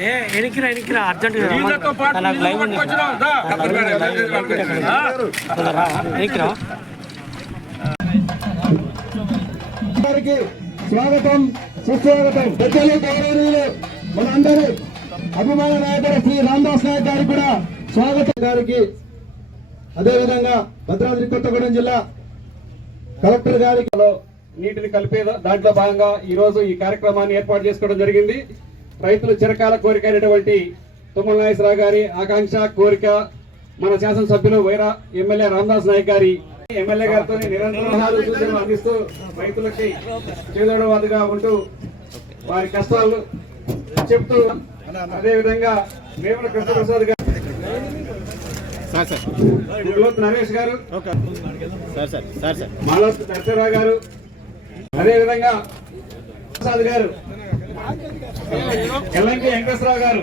ఏ ఎనికిరా ఎనికిరా urgent నాకు live ఉంది. ఎనికిరా గారికి స్వాగతం సుస్వాగతం. పెద్దలు గౌరవనీయులు మనందరి అభిమాన నాయకుడు శ్రీ రామదాస్ నాయక్ గారికి కూడా స్వాగతం. గారికి అదేవిధంగా భద్రాద్రి కొత్తగూడెం జిల్లా కలెక్టర్ గారికి నీటిని కలిపే దాంట్లో భాగంగా ఈ రోజు ఈ కార్యక్రమాన్ని ఏర్పాటు చేసుకోవడం జరిగింది. రైతుల చిరకాల కోరిక అయినటువంటి తుమ్మల నాగేశ్వరరావు గారి ఆకాంక్ష కోరిక మన శాసనసభ్యులు వైరా ఎమ్మెల్యే రామదాస్ నాయక్ గారి ఎమ్మెల్యే గారితో నిరంతరం సూచనలు అందిస్తూ రైతులకి చేదోడవాదుగా ఉంటూ వారి కష్టాలు చెప్తూ అదే విధంగా వేముల కృష్ణప్రసాద్ గారు గురులోత్ నరేష్ గారు మాలోత్ నరసరావు గారు. అదే విధంగా ప్రసాద్ గారు. ఎల్లంకి వెంకటేశ్వరరావు గారు.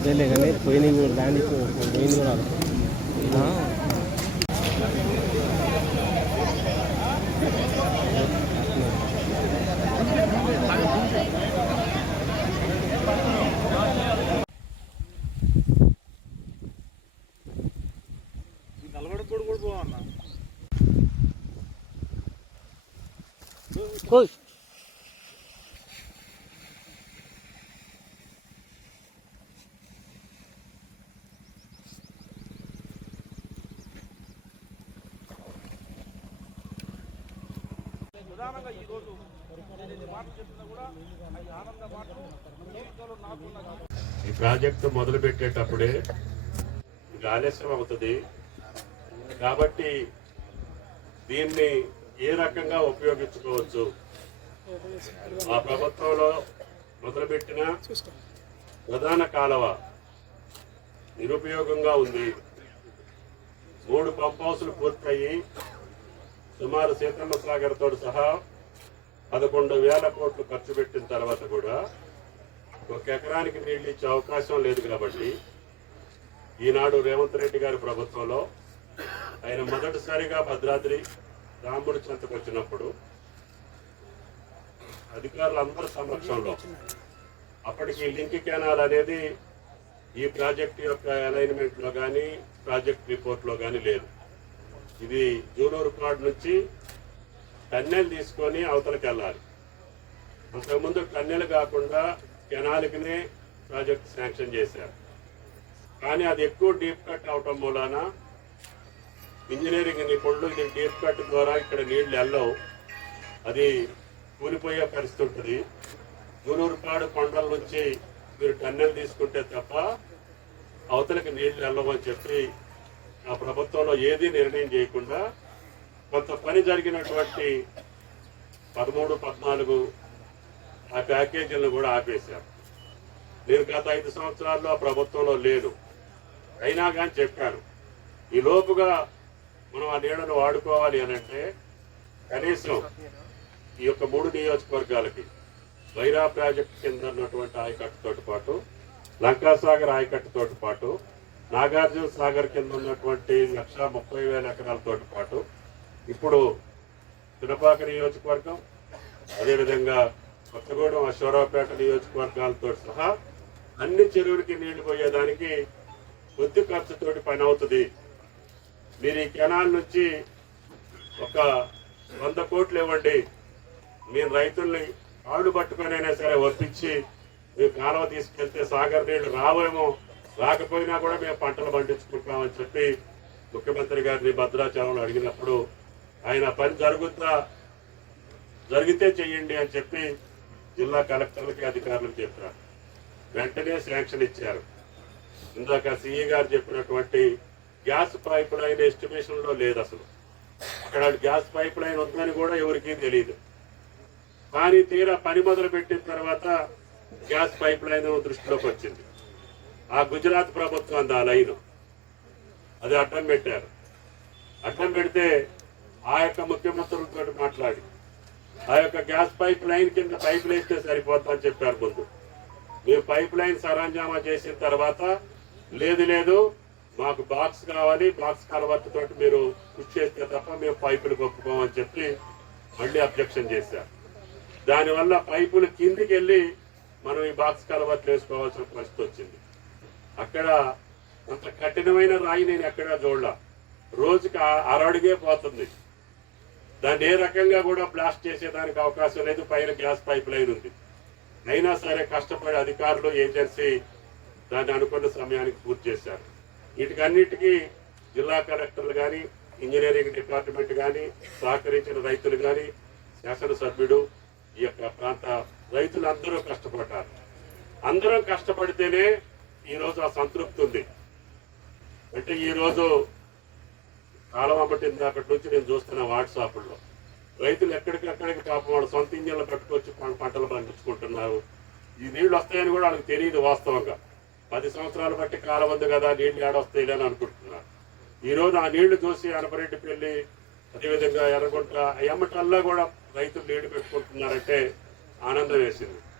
అదేలే కానీ పోయిన కూడా దానికి పోయింది కూడా ఆ. ఓయ్ ఈ ప్రాజెక్టు మొదలు పెట్టేటప్పుడే ఇంకా ఆలస్యం అవుతుంది. కాబట్టి దీన్ని ఏ రకంగా ఉపయోగించుకోవచ్చు? ఆ ప్రభుత్వంలో మొదలుపెట్టిన ప్రధాన కాలువ నిరుపయోగంగా ఉంది. మూడు పంప్ హౌసులు పూర్తయి సుమారు సీతమ్మ సాగర్ తోడు సహా పదకొండు వేల కోట్లు ఖర్చు పెట్టిన తర్వాత కూడా ఒక ఎకరానికి నీళ్ళు ఇచ్చే అవకాశం లేదు కాబట్టి ఈనాడు రేవంత్ రెడ్డి గారి ప్రభుత్వంలో ఆయన మొదటిసారిగా భద్రాద్రి రాముడి చెంతకు వచ్చినప్పుడు అధికారులందరి సమక్షంలో అప్పటికి లింక్ కెనాల్ అనేది ఈ ప్రాజెక్ట్ యొక్క అలైన్మెంట్లో కానీ ప్రాజెక్ట్ రిపోర్ట్లో కానీ లేదు. ఇది జూలూరు కాడ్ నుంచి టన్నెల్ తీసుకొని అవతలకి వెళ్ళాలి. అంతకుముందు టన్నెల్ కాకుండా కెనాల్కినే ప్రాజెక్ట్ శాంక్షన్ చేశారు. కానీ అది ఎక్కువ డీప్ కట్ అవటం మూలాన ఇంజనీరింగ్ నిపుణులు ఇది డీప్ కట్ ద్వారా ఇక్కడ నీళ్ళు వెళ్ళవు. అది కూలిపోయే పరిస్థితి ఉంటుంది. గూనూరుపాడు కొండల నుంచి మీరు టన్నెల్ తీసుకుంటే తప్ప అవతలకి నీళ్ళు వెళ్ళవని చెప్పి ఆ ప్రభుత్వంలో ఏది నిర్ణయం చేయకుండా కొంత పని జరిగినటువంటి పదమూడు పద్నాలుగు ఆ ప్యాకేజీలను కూడా ఆపేశారు. నేను గత ఐదు సంవత్సరాల్లో ఆ ప్రభుత్వంలో లేను. అయినా కానీ చెప్పాను. ఈ లోపుగా మనం ఆ నీళ్ళను వాడుకోవాలి అని అంటే కనీసం ఈ యొక్క మూడు నియోజకవర్గాలకి వైరా ప్రాజెక్ట్ కింద ఉన్నటువంటి ఆయకట్టుతో పాటు లంకాసాగర్ ఆయకట్టుతో పాటు నాగార్జున సాగర్ కింద ఉన్నటువంటి లక్ష ముప్పై వేల ఎకరాలతో పాటు ఇప్పుడు తినపాక నియోజకవర్గం అదేవిధంగా కొత్తగూడెం అశ్వరావుపేట నియోజకవర్గాలతో సహా అన్ని చెరువులకి నీళ్ళు పోయేదానికి కొద్ది ఖర్చుతోటి పని అవుతుంది. మీరు ఈ కెనాల్ నుంచి ఒక వంద కోట్లు ఇవ్వండి. మీరు రైతుల్ని ఆడు అయినా సరే ఒప్పించి మీరు కాలువ తీసుకెళ్తే సాగర్ నీళ్ళు రావేమో రాకపోయినా కూడా మేము పంటలు పండించుకుంటామని చెప్పి ముఖ్యమంత్రి గారిని భద్రాచలంలో అడిగినప్పుడు ఆయన పని జరుగుతా జరిగితే చెయ్యండి అని చెప్పి జిల్లా కలెక్టర్లకి అధికారులకు చెప్పారు వెంటనే శాంక్షన్ ఇచ్చారు. ఇందాక సిఈ గారు చెప్పినటువంటి గ్యాస్ పైప్ లైన్ ఎస్టిమేషన్లో లేదు అసలు. అక్కడ గ్యాస్ పైప్ లైన్ ఉందని కూడా ఎవరికీ తెలియదు కానీ తీరా పని మొదలు పెట్టిన తర్వాత గ్యాస్ పైప్ లైన్ దృష్టిలోకి వచ్చింది. ఆ గుజరాత్ ప్రభుత్వం ఆ లైన్ అది అడ్డం పెట్టారు. అడ్డం పెడితే ఆ యొక్క ముఖ్యమంత్రులతో మాట్లాడి ఆ యొక్క గ్యాస్ పైప్ లైన్ కింద పైప్ వేస్తే సరిపోతుందని చెప్పారు ముందు. మేము పైప్ లైన్ సరంజామా చేసిన తర్వాత లేదు లేదు మాకు బాక్స్ కావాలి బాక్స్ కలవత్తు మీరు కృషి చేస్తే తప్ప మేము పైపులు ఒప్పుకోమని చెప్పి మళ్ళీ అబ్జెక్షన్ చేశారు. దానివల్ల పైపులు కిందికి వెళ్ళి మనం ఈ బాక్స్ కలవట్లు వేసుకోవాల్సిన పరిస్థితి వచ్చింది. అక్కడ అంత కఠినమైన రాయి నేను ఎక్కడా చూడలా. రోజుకి ఆ- అరడుగే పోతుంది. దాన్ని ఏ రకంగా కూడా బ్లాస్ట్ చేసేదానికి అవకాశం లేదు. పైన గ్యాస్ పైప్ లైన్ ఉంది. అయినా సరే కష్టపడి అధికారులు ఏజెన్సీ దాన్ని అనుకున్న సమయానికి పూర్తి చేశారు. వీటికన్నిటికీ జిల్లా కలెక్టర్లు కానీ ఇంజనీరింగ్ డిపార్ట్మెంట్ కానీ సహకరించిన రైతులు కానీ శాసనసభ్యుడు ఈ యొక్క ప్రాంత రైతులందరూ కష్టపడ్డారు. అందరం కష్టపడితేనే ఈరోజు ఆ సంతృప్తి ఉంది. అంటే ఈరోజు కాలం అమ్మటింది అక్కడి నుంచి నేను చూస్తున్న వాట్సాప్లో. రైతులు ఎక్కడికక్కడికి పాపం వాళ్ళు సొంత ఇంజన్లు పెట్టుకొచ్చి పంటలు పండించుకుంటున్నారు. ఈ నీళ్ళు వస్తాయని కూడా వాళ్ళకి తెలియదు వాస్తవంగా. పది సంవత్సరాలు బట్టి కాలం ఉంది కదా నీళ్ళు ఏడొస్తాయి అని అనుకుంటున్నారు. ఈ రోజు ఆ నీళ్ళు చూసి అనపరెడ్డి పెళ్ళి అదేవిధంగా ఎర్రగుంట ఎమ్మటల్లా కూడా రైతులు నీళ్ళు పెట్టుకుంటున్నారంటే ఆనందం వేసింది.